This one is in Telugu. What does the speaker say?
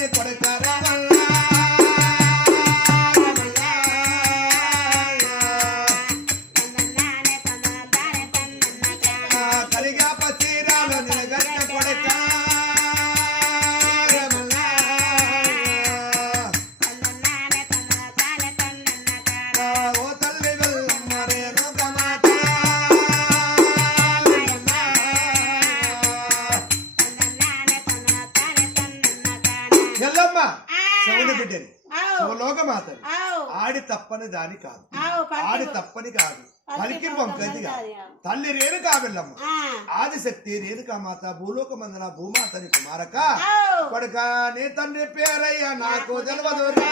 నీ కొడకారా కలిగా పసిరాలు నిలగట్ట కొడక ఓ తల్లి వెళ్ళమ్మ రేణుక మాత ఎల్లమ్మ శివుని బిడ్డని శివలోకమాత ఆడి తప్పని దాని కాదు ఆడి తప్పని కాదు పలికి పొంకది కాదు తల్లి రేణుకా వెళ్ళమ్మ ఆదిశక్తి రేణుకా మాత భూలోక మందన భూమాతని కుమారక కొడుక నీ తండ్రి పేరయ్య నాకు తెలియదు